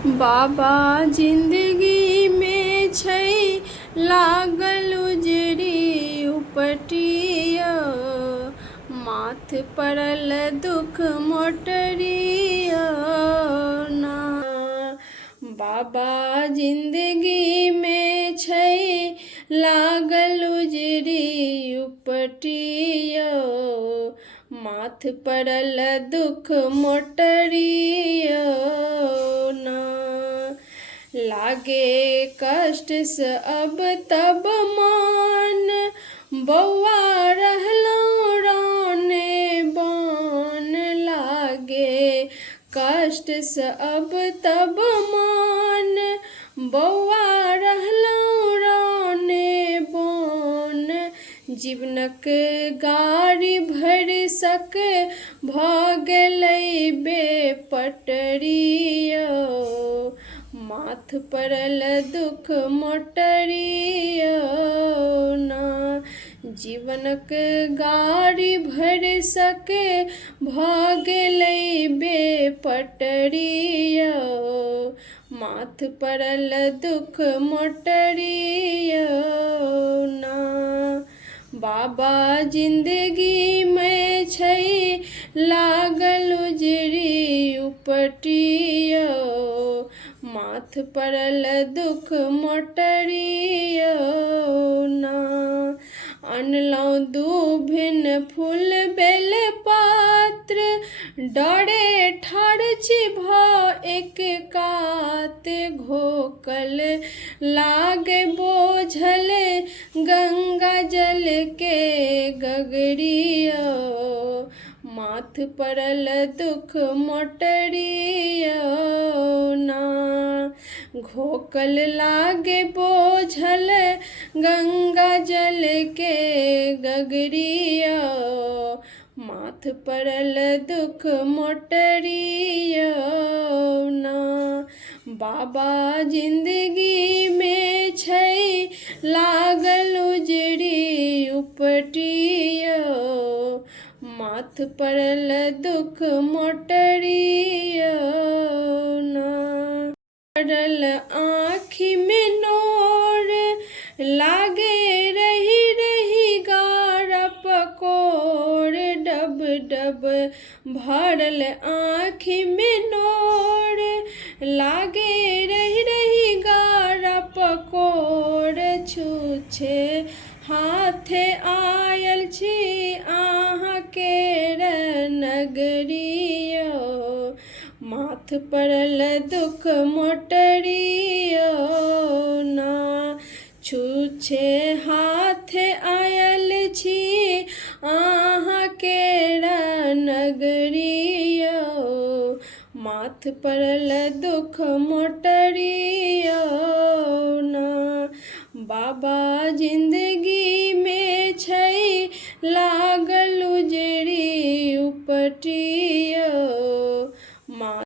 बाबा जिंदगी में छै लागल उजरी उपटिया, माथ पड़ल दुख मोटरिया ना। बाबा जिंदगी में छै लागल उजरी उपटिया, माथ पड़ल दुख मोटरिया ना। लागे कष्ट से अब तब मान, बौआ रहलौं राने बान। लागे कष्ट से अब तब मान, बौआ रहलौं राने बान। जीवनक गाड़ी भरि सक भऽ गेलै बेपटरिया, माथ पड़ल दुख मोटरिया ना। जीवनक गाड़ी भरि सके भऽ गेलै बेपटरिया, माथ पड़ल दुख मोटरिया ना। बाबा जिंदगी में छै लागल उजरी उपटिया, माथ पड़ल दुख मोटरिया ना। अनलौं दूभिन फूल बेल पात्र, डरे ठाढ़ छी भऽ एक कात। घोकल लागे बोझल गंगा जल के गगरिया, माथ पड़ल दुख मोटरिया ना। घोकल लागे बोझल गंगा जल के गगरिया, माथ पड़ल दुख मोटरिया ना। बाबा जिंदगी में छै लागल उजरी उपटिया, माथ पड़ल दुख मोटरिया ना। पड़ल आँखि में नोर, लागे रही रही गारा पकोर। डब डब भरल आँखि में नोर, लागे रही रही गारा पकोर। छूछे हाथे आयल छी अहाँ केर नगरिया, माथ पड़ल दुख मोटरिया ना। छूछे हाथे आयल छी अहाँ केर नगरिया, माथ पड़ल दुख मोटरिया ना। बाबा जिंदगी